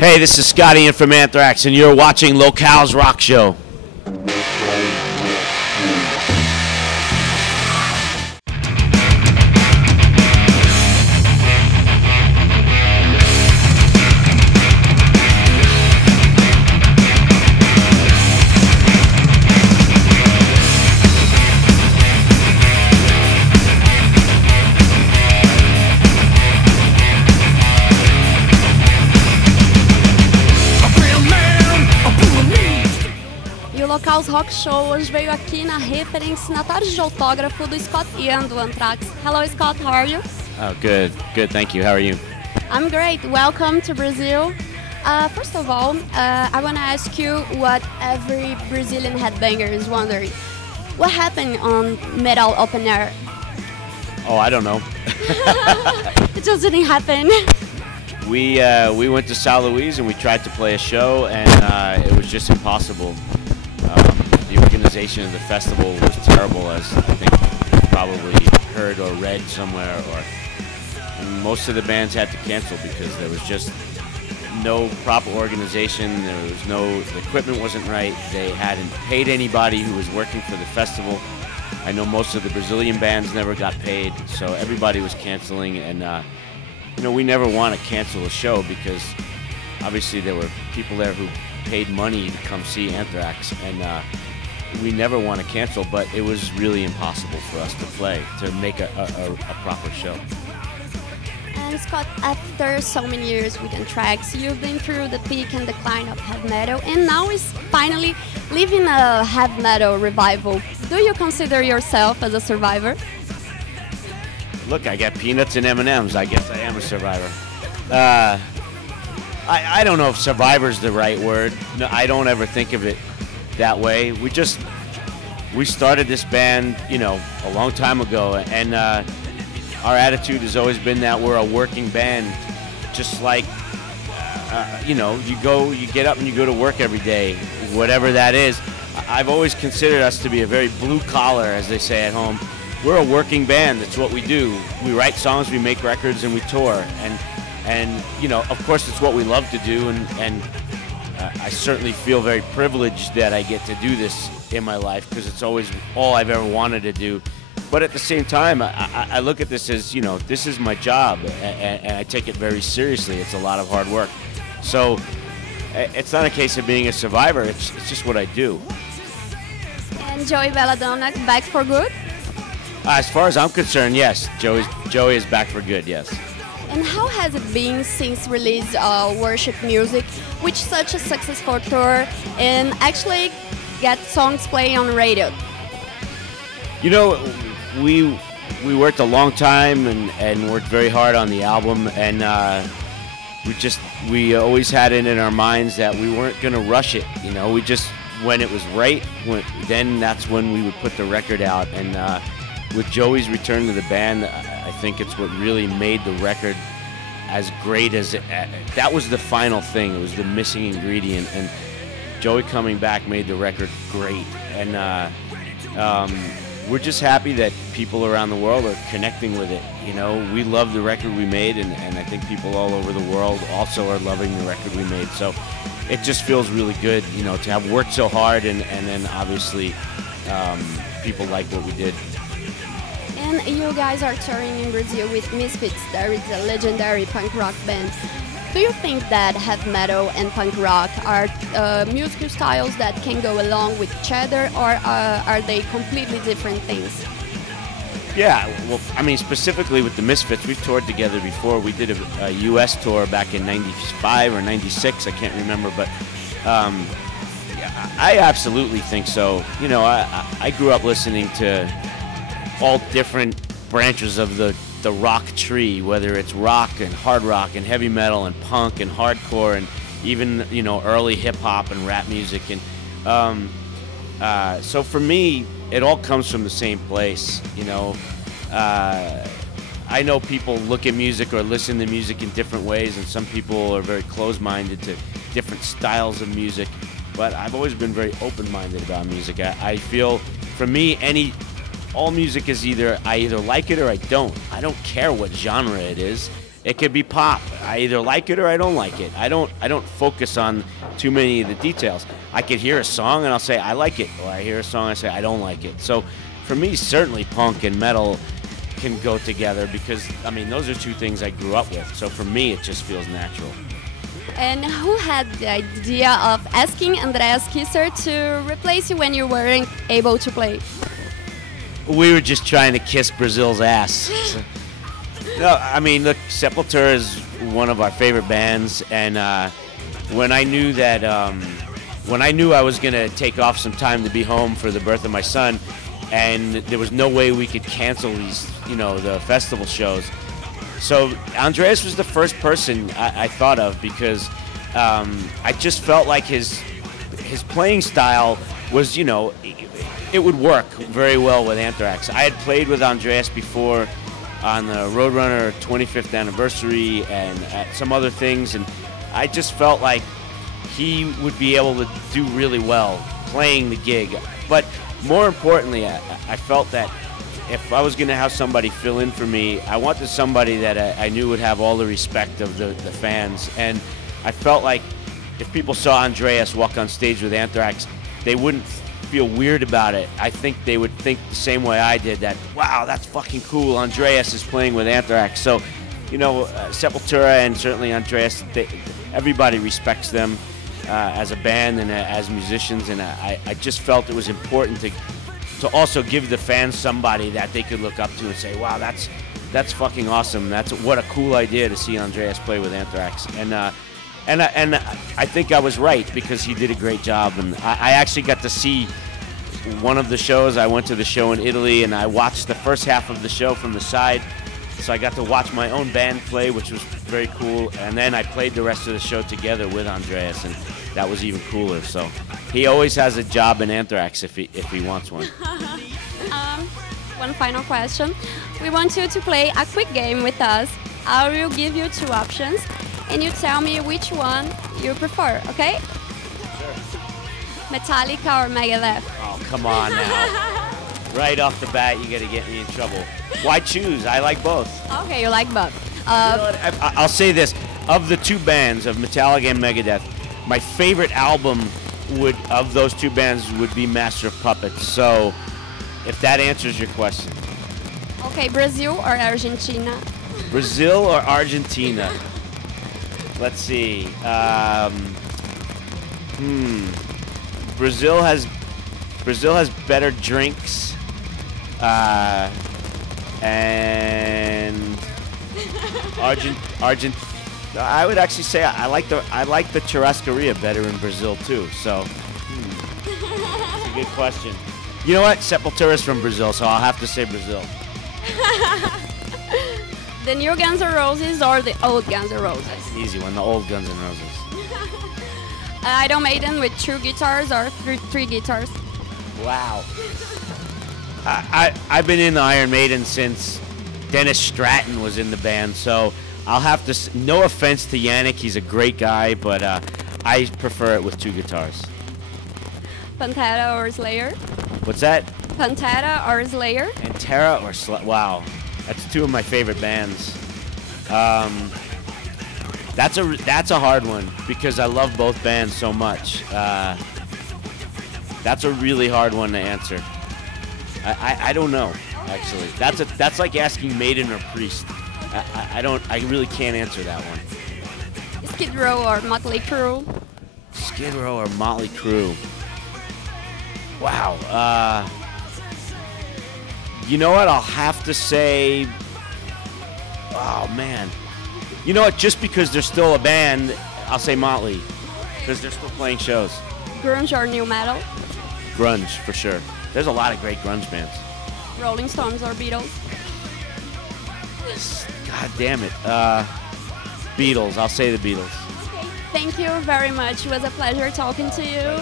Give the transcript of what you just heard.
Hey, this is Scotty in from Anthrax, and you're watching Lokaos Rock Show. O Lokaos Rock Show hoje veio aqui na referência signatários de autógrafo do Scott Ian do Anthrax. Hello Scott, how are you? Oh, good, thank you. How are you? I'm great. Welcome to Brazil. First of all, I want to ask you what every Brazilian headbanger is wondering. What happened on Metal Open Air? Oh, I don't know. It just didn't happen. We went to São Luís and we tried to play a show, and it was just impossible. The organization of the festival was terrible, as I think you probably heard or read somewhere, and most of the bands had to cancel because there was just no proper organization. The equipment wasn't right. They hadn't paid anybody who was working for the festival. I know most of the Brazilian bands never got paid, so everybody was canceling, and we never want to cancel a show because obviously there were people there who paid money to come see Anthrax, and we never want to cancel, but it was really impossible for us to make a proper show. And Scott, after so many years with Anthrax, you've been through the peak and decline of heavy metal, and now is finally living a heavy metal revival. Do you consider yourself as a survivor? Look, I got peanuts and M&Ms. I guess I am a survivor. I don't know if survivor is the right word. No, I don't ever think of it that way. We started this band, a long time ago, and our attitude has always been that we're a working band. Just like, you get up and you go to work every day, whatever that is. I've always considered us to be a very blue collar, as they say at home. We're a working band. That's what we do. We write songs, we make records, and we tour. And of course, it's what we love to do, and I certainly feel very privileged that I get to do this in my life because it's always all I've ever wanted to do. But at the same time, I look at this as, this is my job, and I take it very seriously. It's a lot of hard work. So it's not a case of being a survivor. It's just what I do. And Joey Belladonna back for good? As far as I'm concerned, yes. Joey is back for good, yes. And how has it been since release worship music, which is such a successful tour, and actually get songs playing on radio? We worked a long time and worked very hard on the album, and we always had it in our minds that we weren't going to rush it. We just, when it was right, then that's when we would put the record out. And with Joey's return to the band, I think it's what really made the record as great as it. That was the final thing. It was the missing ingredient, and Joey coming back made the record great. And we're just happy that people around the world are connecting with it. We love the record we made, and I think people all over the world also are loving the record we made. So it just feels really good, to have worked so hard, and then obviously people like what we did. And you guys are touring in Brazil with Misfits. There is a legendary punk rock band. Do you think that heavy metal and punk rock are musical styles that can go along with each other, or are they completely different things? Yeah, well, specifically with the Misfits, we've toured together before. We did a U.S. tour back in '95 or '96, I can't remember, but I absolutely think so. I grew up listening to all different branches of the rock tree, whether it's rock and hard rock and heavy metal and punk and hardcore and even early hip hop and rap music, and so for me it all comes from the same place. I know people look at music or listen to music in different ways, and some people are very closed-minded to different styles of music, but I've always been very open-minded about music. I feel for me all music is I either like it or I don't. I don't care what genre it is. It could be pop. I either like it or I don't like it. I don't focus on too many of the details. I could hear a song and I'll say I like it, or I hear a song and I say I don't like it. So for me, certainly punk and metal can go together because, I mean, those are two things I grew up with. So for me, it just feels natural. And who had the idea of asking Andreas Kisser to replace you when you weren't able to play? We were just trying to kiss Brazil's ass. No, I mean, look, Sepultura is one of our favorite bands, and when I knew that, when I knew I was going to take off some time to be home for the birth of my son, and there was no way we could cancel these, you know, the festival shows. So Andreas was the first person I thought of because I just felt like his playing style was, you know, it would work very well with Anthrax. I had played with Andreas before on the Roadrunner 25th anniversary and at some other things, and I just felt like he would be able to do really well playing the gig. But more importantly, I felt that if I was going to have somebody fill in for me, I wanted somebody that I knew would have all the respect of the fans. And I felt like if people saw Andreas walk on stage with Anthrax, they wouldn't feel weird about it. I think they would think the same way I did, that, wow, that's fucking cool, Andreas is playing with Anthrax. So, you know, Sepultura and certainly Andreas, everybody respects them as a band and as musicians, and I just felt it was important to also give the fans somebody that they could look up to and say, wow, that's fucking awesome. What a cool idea to see Andreas play with Anthrax. And I think I was right because he did a great job. And I actually got to see one of the shows. I went to the show in Italy and I watched the first half of the show from the side. So I got to watch my own band play, which was very cool. And then I played the rest of the show together with Andreas, and that was even cooler. So he always has a job in Anthrax if he wants one. One final question. We want you to play a quick game with us. I will give you two options, and you tell me which one you prefer, okay? Sure. Metallica or Megadeth? Oh, come on now. Right off the bat, you got to get me in trouble. Why choose? I like both. Okay, you like both. You know what? I'll say this. Of the two bands, of Metallica and Megadeth, my favorite album of those two bands would be Master of Puppets. So, if that answers your question. Okay, Brazil or Argentina? Brazil or Argentina? Let's see. Brazil has better drinks, and I would actually say I like the churrascaria better in Brazil too. So, that's a good question. You know what? Sepultura is from Brazil, so I'll have to say Brazil. The new Guns N' Roses or the old Guns N' Roses? That's an easy one. The old Guns N' Roses. Iron Maiden with 2 guitars or 3 guitars? Wow. I've been in the Iron Maiden since Dennis Stratton was in the band, so I'll have to. No offense to Yannick, he's a great guy, but I prefer it with 2 guitars. Pantera or Slayer? What's that? Pantera or Slayer? Pantera or Slayer? Wow, that's 2 of my favorite bands. That's a hard one because I love both bands so much. That's a really hard one to answer. I don't know, actually. That's like asking Maiden or Priest. I really can't answer that one. Skid Row or Motley Crue? Skid Row or Motley Crue? Wow. You know what? I'll have to say. Oh man. You know what? Just because they're still a band, I'll say Motley, because they're still playing shows. Grunge or new metal? Grunge, for sure. There's a lot of great grunge bands. Rolling Stones or Beatles? God damn it. Beatles. I'll say the Beatles. Okay. Thank you very much. It was a pleasure talking to you.